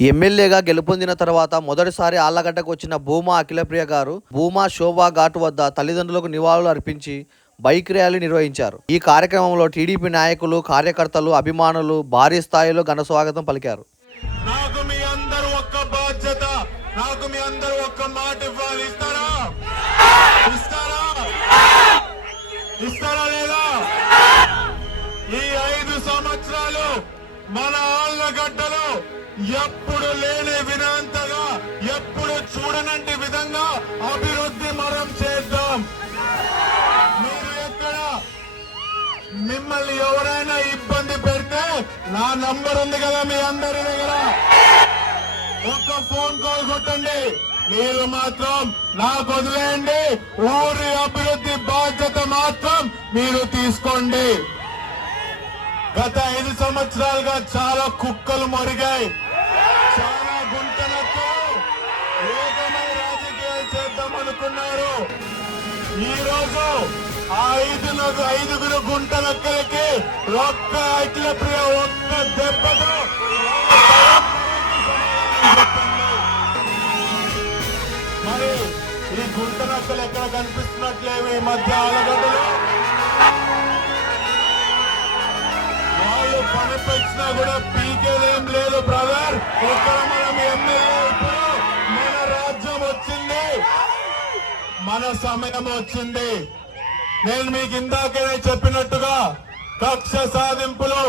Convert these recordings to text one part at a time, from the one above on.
ఎమ్మెల్యేగా గెలుపొందిన తర్వాత మొదటిసారి ఆళ్లగడ్డకు వచ్చిన భూమా అఖిలప్రియ గారు భూమా శోభా ఘాట్ వద్ద తల్లిదండ్రులకు నివాళులు అర్పించి బైక్ ర్యాలీ నిర్వహించారు. ఈ కార్యక్రమంలో టీడీపీ నాయకులు, కార్యకర్తలు, అభిమానులు భారీ స్థాయిలో ఘన స్వాగతం పలికారు. నాకు మీ అందరూ ఒక్క బాధ్యత, నాకు మీ అందరూ ఒక్క మాట ఇవ్వాలి. ఇస్తారా లేదా? ఈ 5 సంవత్సరాలు మన ఆళ్లగడ్డలో ఎప్పుడు లేని వినంతగా, ఎప్పుడు చూడనంటి విధంగా అభివృద్ధి మనం చేద్దాం. మీరు ఎక్కడ మిమ్మల్ని ఎవరైనా ఇబ్బంది పెడితే నా నంబర్ ఉంది కదా మీ అందరి దగ్గర, ఒక్క ఫోన్ కాల్ కొట్టండి. మీరు మాత్రం నాకు వదిలేయండి. ఊరి అభివృద్ధి బాధ్యత మాత్రం మీరు తీసుకోండి. గత 5 సంవత్సరాలుగా చాలా కుక్కలు మొరిగాయి, చాలా గుంటలతో ఏకమై రాజకీయాలు చేద్దాం అనుకున్నారు. ఈ రోజు ఆ 5 గుంటలక్కలకి ఒక్క అఖిలప్రియ ఒక్క దెబ్బతో మరి ఈ గుంటనక్కలు ఎక్కడ కనిపిస్తున్నట్లేవు ఈ మధ్య ఆలగడ్డలు. వాళ్ళు పనిపించినా కూడా పీకేదేం లేదు బ్రదర్. ఇక్కడ మనం ఎమ్మెల్యే, ఇప్పుడు మన రాజ్యం వచ్చింది, మన సమయం వచ్చింది. నేను మీకు ఇందాకనే చెప్పినట్టుగా కక్ష సాధింపులు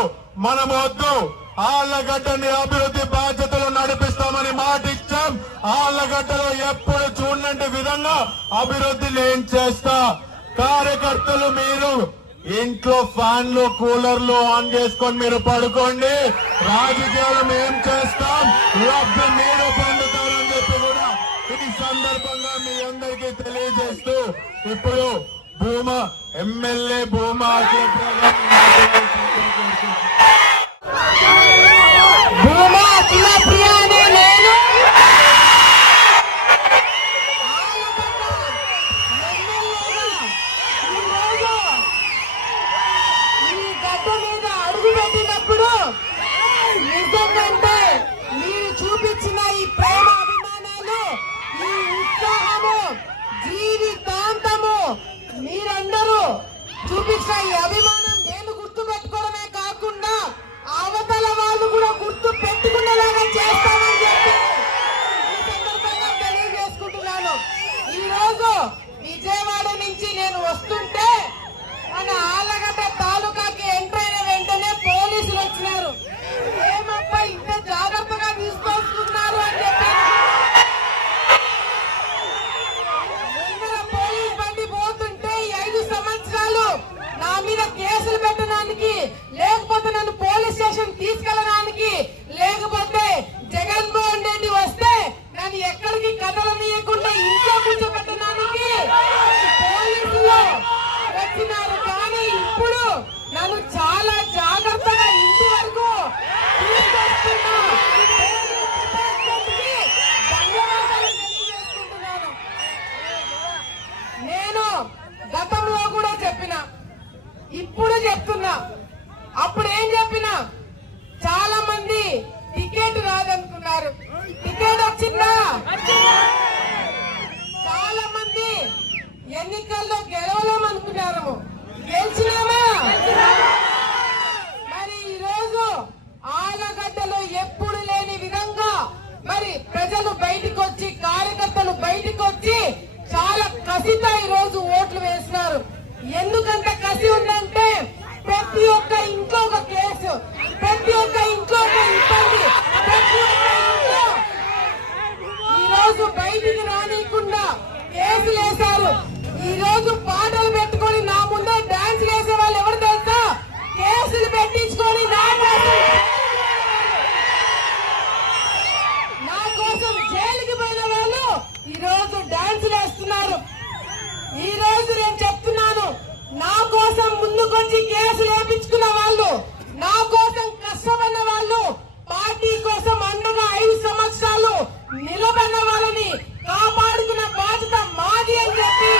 మనం వద్దు. ఆళ్లగడ్డని అభివృద్ధి బాధ్యతలు నడిపిస్తామని మాట ఇచ్చాం. ఆళ్లగడ్డలో ఎప్పుడు చూడండి విధంగా అభివృద్ధి నేను చేస్తా. కార్యకర్తలు మీరు ఇంట్లో ఫ్యాన్లు, కూలర్లు ఆన్ చేసుకొని మీరు పడుకోండి. రాజకీయాలు మేం చేస్తాం, లబ్ధి మీరు పొందుతారని చెప్పి కూడా ఈ సందర్భంగా మీ అందరికీ తెలియజేస్తూ ఇప్పుడు భూమా ఎమ్మెల్యే భూమా అఖిలప్రియ అనే నేను ఈ గడ్డ మీద అడుగు పెట్టినప్పుడు నిజంగా మీరు చూపించిన ఈ ప్రేమ, అభిమానాలు, ఈ ఉత్సాహము, జీవితాంతము మీరందరూ చూపించిన ఈ అభిమానం నేను గుర్తు పెట్టుకోవడమే కాకుండా అవతల వాళ్ళు కూడా గుర్తు పెట్టుకునేలాగా చేస్తానని చెప్పి ఈ సందర్భంగా తెలియజేసుకుంటున్నాను. ఈ రోజు విజయవాడ నుంచి నేను వస్తుంటే మన ఆళ్లగడ్డ తాలూకాకి ఎంటర్ అయిన వెంటనే పోలీసులు వచ్చినారు. ఏమప్పా ఇంత జాగ్రత్తగా తీసుకొస్తున్నారు అని చెప్పి పోలీస్ బండి పోతుంటే ఈ 5 సంవత్సరాలు నా మీద కేసులు పెట్టడానికి, లేకపోతే నన్ను పోలీస్ స్టేషన్ తీసుకెళ్ళడానికి, లేకపోతే జగన్మోహన్ రెడ్డి వస్తే నన్ను ఎక్కడికి కదలనీయకుండా ఇంట్లో కూర్చోబెట్టడానికి పోలీసులు వచ్చినారు. కానీ ఇప్పుడు నన్ను చాలా జాగ్రత్తగా ఇంటి వరకు తీసుకొస్తున్నా. ధన్యవాదాలు తెలియజేసుకుంటున్నాను. నేను గతంలో కూడా చెప్పిన, ఇప్పుడు చెప్తున్నా, అప్పుడు ఏం చెప్పినా చాలా మంది టికెట్ రాదనుకున్నారు. టికెట్ వచ్చిందా? చాలా మంది ఎన్నికల్లో గెలవలేమనుకున్నారు. గెలిచినామా? మరి ఈ రోజు ఆళ్లగడ్డలో ఎప్పుడు లేని విధంగా మరి ప్రజలు బయటికి వచ్చి, కార్యకర్తలు బయటికి వచ్చి చాలా కసితో ఈ రోజు ఓట్లు వేస్తున్నారు. ఎందుకంత కసి ఉందంటే ప్రతి ఒక్క ఇంట్లో ఒక కేసు, ప్రతి ఒక్క ఇంట్లో ఒక ఇబ్బంది, ప్రతి ఒక్క ఇంట్లో ఈ రోజు బయటికి రానియకుండా కేసులు వేశారు. ఈ రోజు పాటలు పెట్టుకొని నా ముందే డాన్స్ వేసే వాళ్ళు ఎవరు తెలుసా? కేసులు పెట్టించుకొని నా కోసం జైలుకి పోయిన వాళ్ళు ఈ రోజు డాన్స్ వేస్తున్నారు. ఈ రోజు నేను చెప్తున్నాను, నా కోసం ముందుకొచ్చి కేసులు వేయించుకున్న వాళ్ళు, నా కోసం కష్టపడిన వాళ్ళు, పార్టీ కోసం అండగా 5 సంవత్సరాలు నిలబడిన వాళ్ళని కాపాడుకున్న బాధ్యత మాది అని చెప్పి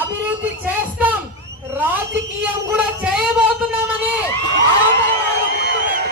అభివృద్ధి చేస్తాం, రాజకీయం కూడా చేయబోతున్నామని గుర్తుపెట్టుకోవాలి.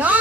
నా